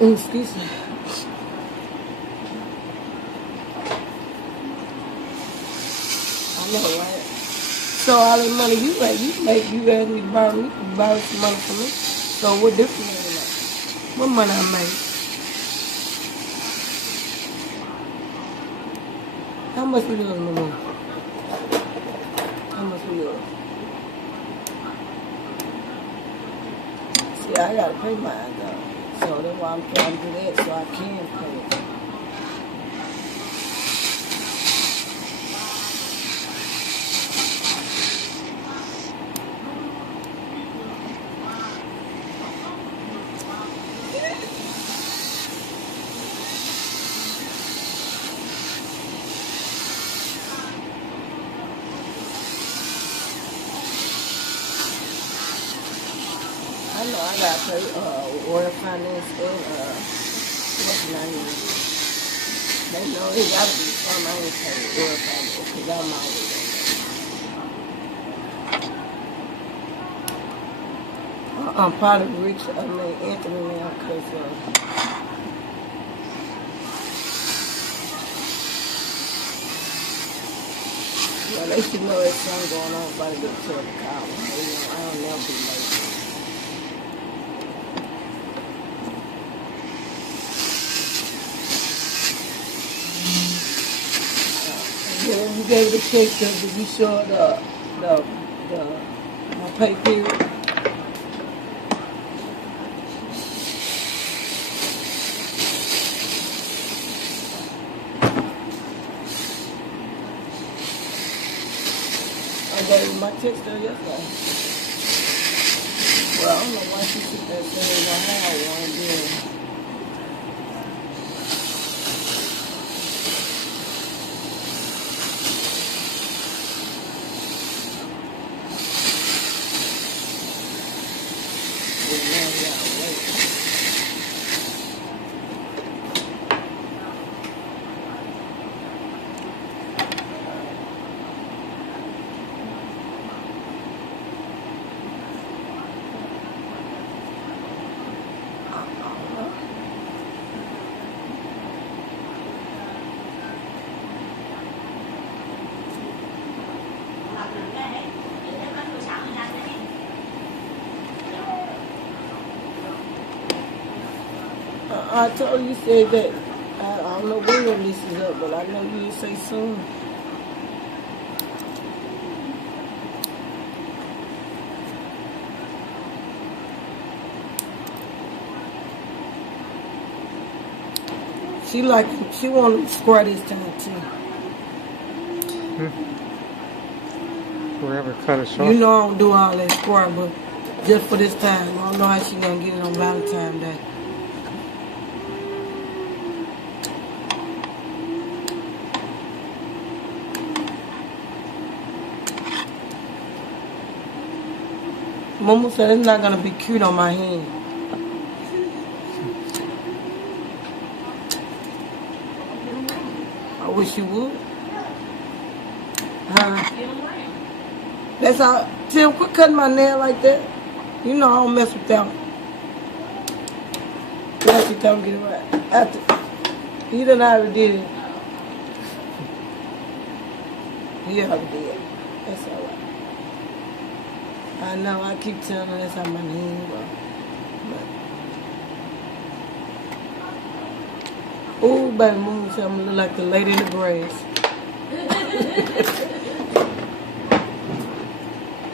Excuse me. I know, right? So all the money you make, you ask me to borrow some money from me. So what difference is it like? What money I make? How much we doing, Mama? How much we doing? See, I gotta pay mine though. So that's why I'm trying to do that so I can pay it. I know I gotta pay water finance and what's my name? They know it gotta be something I ain't pay water finance because I'm always I'm probably rich. I mean Anthony now because well, they should know there's something going on by the get to the car. I don't never be late. Yeah, you gave the check to be sure my pay period. I gave you my check still yesterday. Well, I don't know why she took that saying I had one then. I told you said that I don't know when your lease is up, but I know you say soon. She want to square this time too. Whoever cut it short. You know I don't do all that square, but just for this time, I don't know how she gonna get it on Valentine's Day. Mama said it's not gonna be cute on my hand. I wish you would. That's all. Tim, quit cutting my nail like that. You know I don't mess with them. Unless you tell me get it right. After he done already did it. He already did it. That's all right. I know, I keep telling her that's how my name goes. Ooh, baby, Moon said I'm look like the lady in the grass.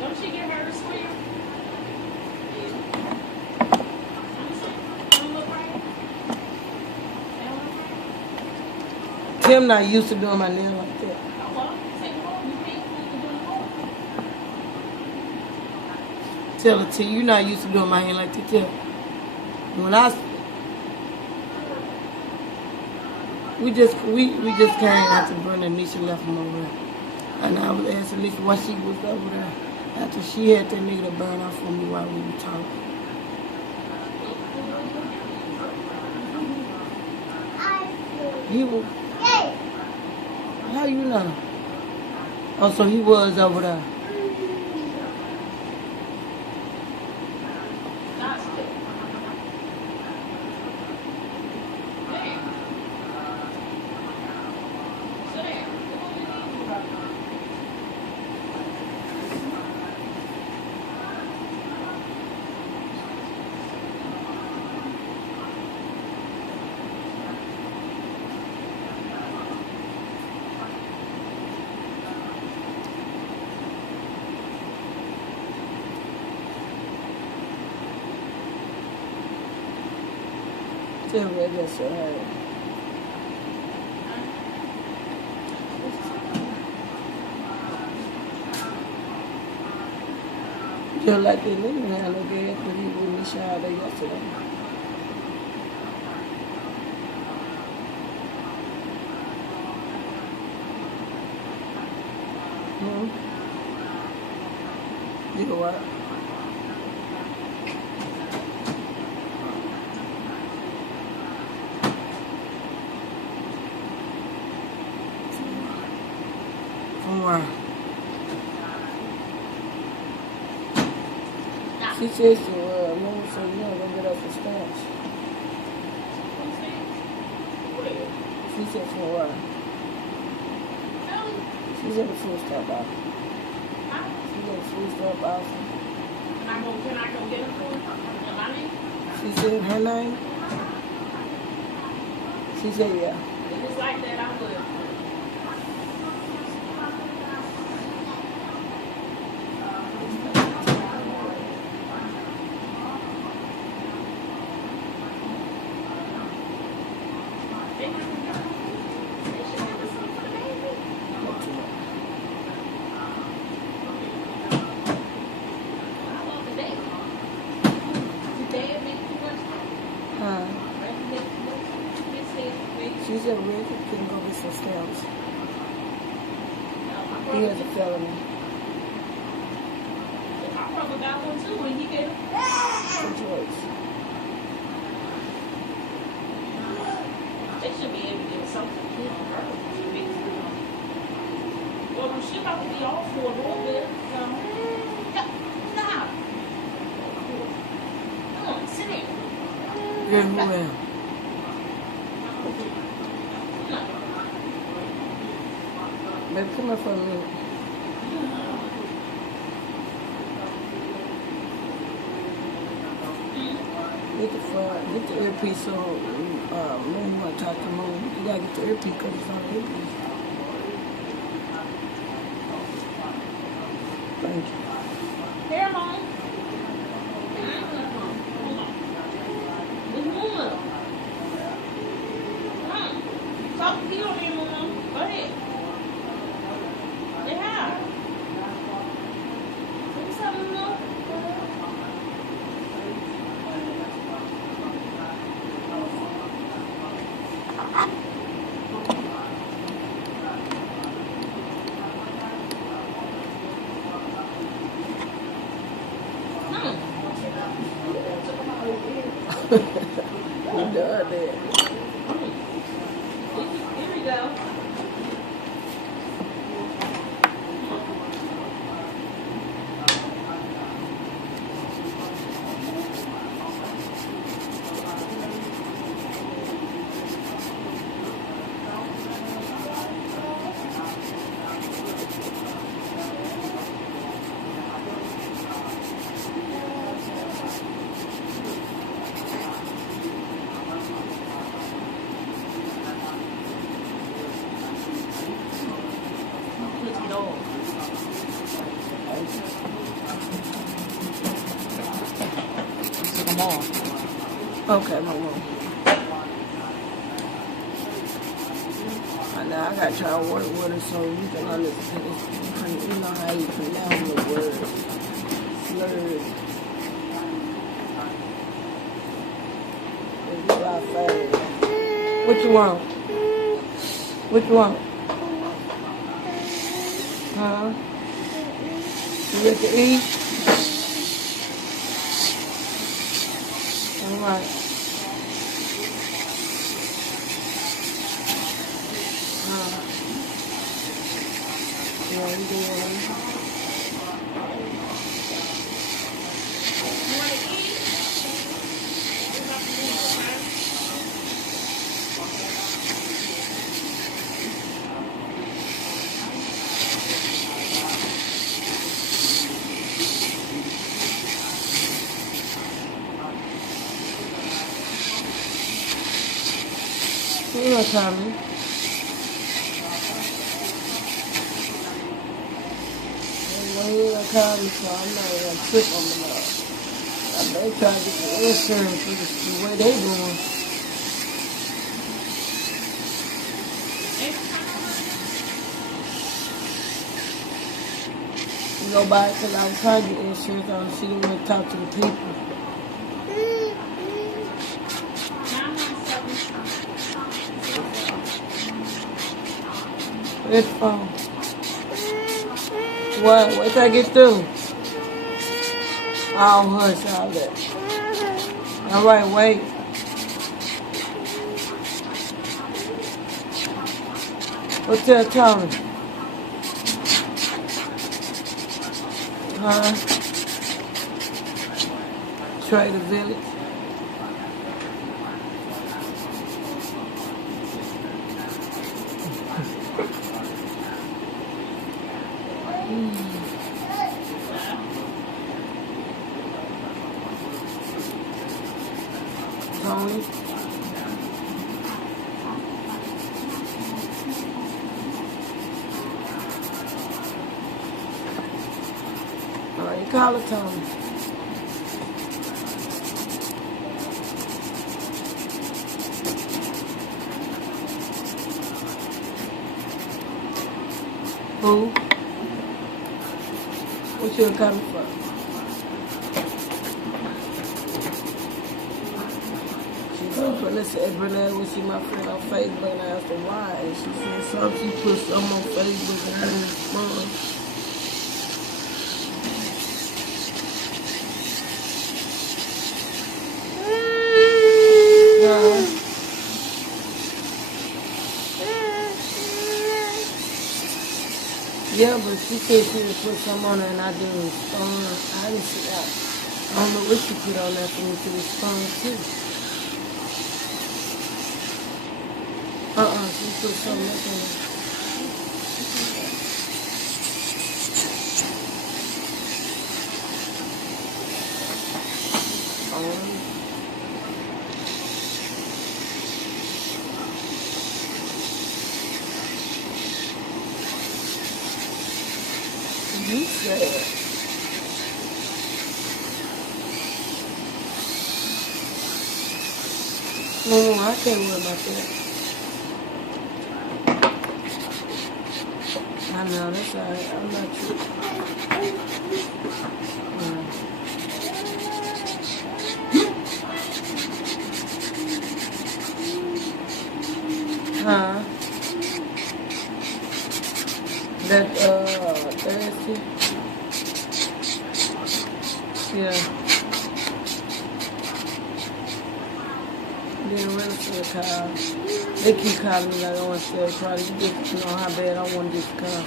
Don't she give her a swim? Tim not used to doing my nail like that. Tell her, T, you not used to doing my hair like that. Tell her. When we just came after Brenda and Nisha left them over there. And I was asking Nisha why she was over there after she had that nigga to burn off for me while we were talking. He was. How you know? Oh, so he was over there. still read that shit hard. Just like they living had no gas, but he with me shower there yesterday. You know what? From where? She said she moved so you know, go get us some stamps. She said from where? She's at the food stop off. She's at the food stop off. Can I go get a food? My name? She said her name? She said yeah. If it's like that, I would. She said Rick can go get some stamps. He has a felony. My brother got one too when he get it. Some choice. They should be able to get something good on her. Well, she about to be off for a little bit. Nah. Come on, sit down. Yeah, who am? Baby, come here for a minute. Get the earpiece so Moon want to talk to Moon. You gotta get the earpiece because it's on the earpiece. Thank you. Here, Mom. With Mama. Come on. Talk to you on me, Mama. Go ahead. Yeah. What's up, Mama? We're done there. Here we go. Okay, my mom. And now I got to try to work with her so you can understand this. You know how you pronounce the word. Slurred. What you want? What you want? Huh? You get to eat? All right. Yeah, you do it. You know, Tommy. When you gonna call me, so I'm not gonna trip on them all. I better try to get the insurance for the way they doing. go by because I was trying to get insurance on. She didn't want to talk to the people. Where's the phone? What? Wait till I get through. I'll hush all that. All right, wait. What's that, Tony? Huh? Trader Village. Tony. All right, you call it Tony. Who? What you coming for? She told me, listen, Bernard, when she my friend on Facebook, and I asked her why, and she said something, she put something on Facebook and I didn't respond. Yeah, but she said she would put some on her and I didn't respond. I didn't see that. I don't know what she put on there for me to respond to. She put something up on there. You said. No, I can't worry about that. I know, that's all right. I'm not sure. Huh? That, Thursday? Yeah. Then register the car. They keep calling me like I want to sell a product. You just know how bad I want this car.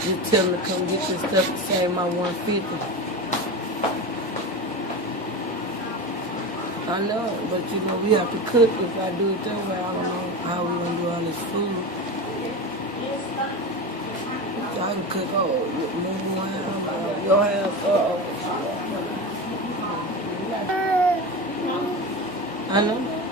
Just tell them to come get this stuff to save my $150. I know, but you know, we have to cook. If I do it that way, I don't know how we're going to do all this food. So I can cook move one house, your house, I know.